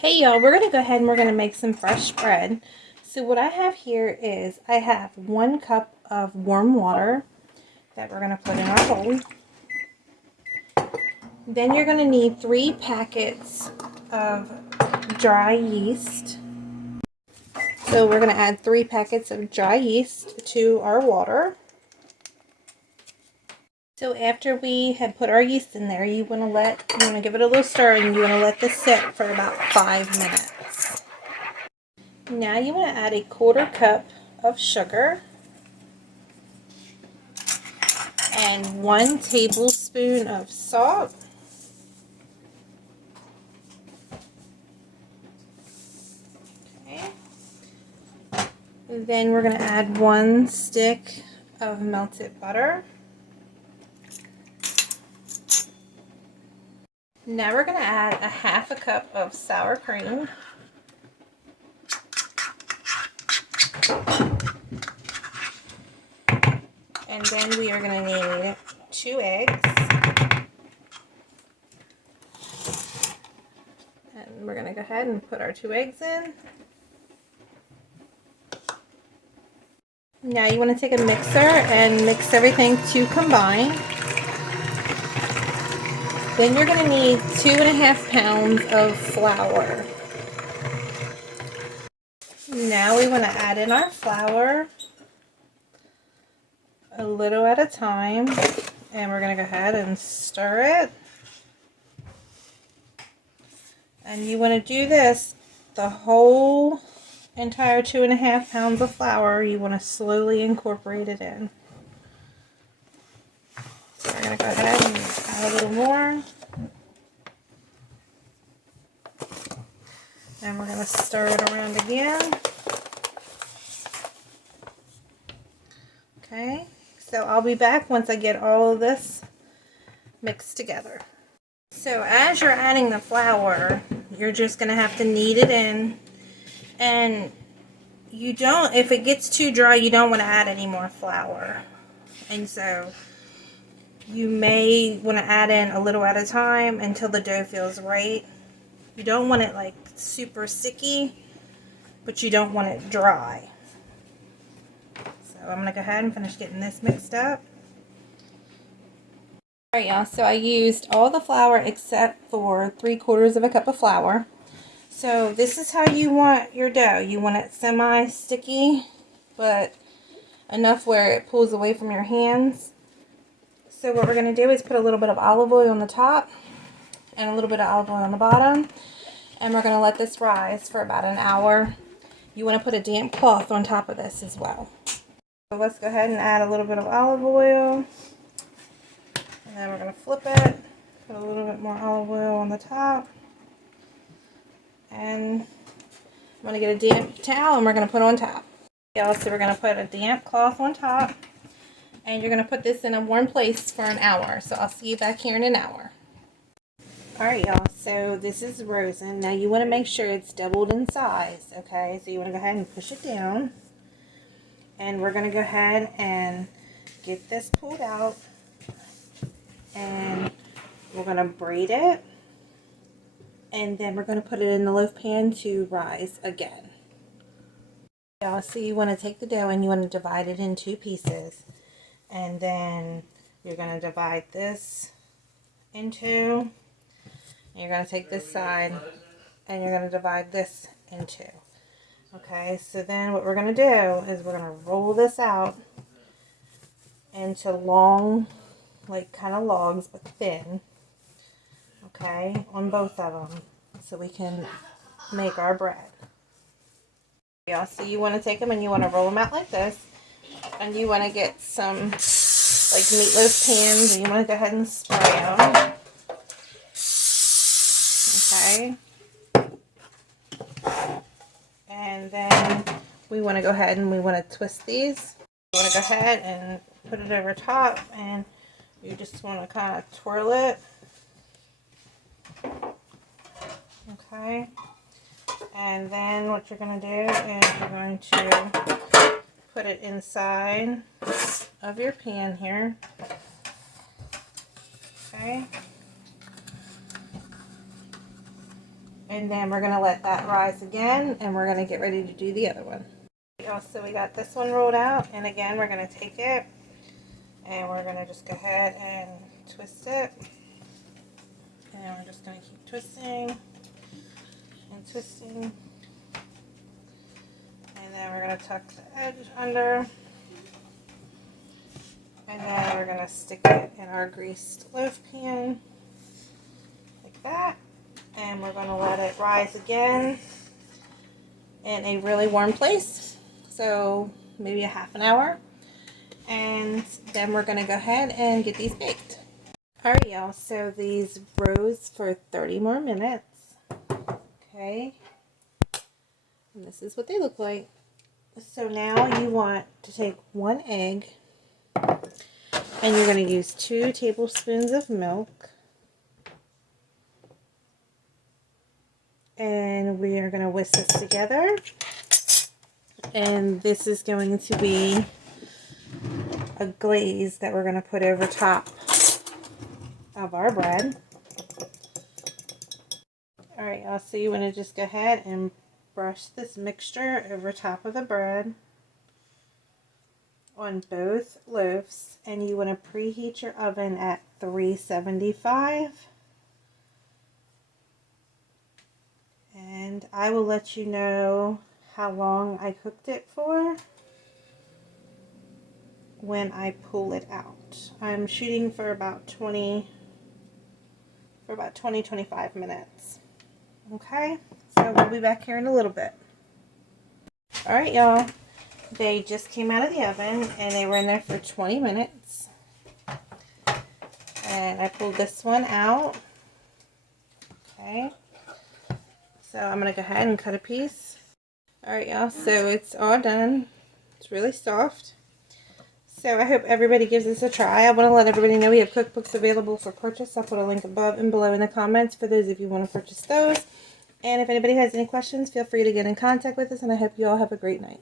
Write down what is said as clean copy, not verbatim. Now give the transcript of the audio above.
Hey y'all, we're gonna go ahead and we're gonna make some fresh bread. So what I have here is I have 1 cup of warm water that we're gonna put in our bowl. Then you're gonna need 3 packets of dry yeast. So we're gonna add 3 packets of dry yeast to our water. So after we have put our yeast in there, you wanna give it a little stir, and you wanna let this sit for about 5 minutes. Now you want to add a 1/4 cup of sugar and 1 tablespoon of salt. Okay. And then we're going to add 1 stick of melted butter. Now we're going to add a 1/2 cup of sour cream. And then we are going to need 2 eggs. And we're going to go ahead and put our 2 eggs in. Now you want to take a mixer and mix everything to combine. Then you're going to need 2½ pounds of flour. Now we want to add in our flour a little at a time, and we're going to go ahead and stir it. And you want to do this the whole entire 2½ pounds of flour. You want to slowly incorporate it in. So we're going to go ahead and add a little more. And we're going to stir it around again. Okay, so I'll be back once I get all of this mixed together. So as you're adding the flour, you're just going to have to knead it in. And if it gets too dry, you don't want to add any more flour. And so you may want to add in a little at a time until the dough feels right. You don't want it like super sticky, but you don't want it dry. So I'm going to go ahead and finish getting this mixed up. Alright y'all, so I used all the flour except for 3/4 cup of flour. So this is how you want your dough. You want it semi-sticky, but enough where it pulls away from your hands. So what we're going to do is put a little bit of olive oil on the top and a little bit of olive oil on the bottom. And we're going to let this rise for about an hour. You want to put a damp cloth on top of this as well. So let's go ahead and add a little bit of olive oil. And then we're going to flip it, put a little bit more olive oil on the top. And I'm going to get a damp towel and we're going to put on top. So we're going to put a damp cloth on top. And you're going to put this in a warm place for an hour. So I'll see you back here in an hour. Alright y'all, so this is Rosen. Now you want to make sure it's doubled in size, okay? So you want to go ahead and push it down. And we're going to go ahead and get this pulled out. And we're going to braid it. And then we're going to put it in the loaf pan to rise again. So you want to take the dough and you want to divide it in 2 pieces. And then you're going to divide this in 2. And you're going to take this side and you're going to divide this in 2. Okay, so then what we're going to do is we're going to roll this out into long, like kind of logs, but thin. Okay, on both of them, so we can make our bread. Yeah, so you want to take them and you want to roll them out like this, and you want to get some like meatloaf pans, and you want to go ahead and spray them. Okay, and then we want to go ahead and we want to twist these. You want to go ahead and put it over top, and you just want to kind of twirl it. Okay, and then what you're going to do is you're going to put it inside of your pan here. Okay, And then we're going to let that rise again, and we're going to get ready to do the other one. So we got this one rolled out, and again we're going to take it and we're going to just go ahead and twist it. And we're just going to keep twisting and twisting. And then we're going to tuck the edge under. And then we're going to stick it in our greased loaf pan like that. And we're going to let it rise again in a really warm place. So maybe a half an hour. And then we're going to go ahead and get these baked. Alright y'all, so these rose for 30 more minutes. Okay. And this is what they look like. So now you want to take 1 egg. And you're going to use 2 tablespoons of milk. And we are going to whisk this together. And this is going to be a glaze that we're going to put over top of our bread. Alright y'all, so you want to just go ahead and brush this mixture over top of the bread on both loaves, and you want to preheat your oven at 375. And I will let you know how long I cooked it for when I pull it out. I'm shooting for about 25 minutes. Okay, so we'll be back here in a little bit. Alright y'all, they just came out of the oven and they were in there for 20 minutes. And I pulled this one out. Okay, so I'm going to go ahead and cut a piece. Alright y'all, so it's all done. It's really soft. So I hope everybody gives this a try. I want to let everybody know we have cookbooks available for purchase. I'll put a link above and below in the comments for those of you who want to purchase those. And if anybody has any questions, feel free to get in contact with us, and I hope you all have a great night.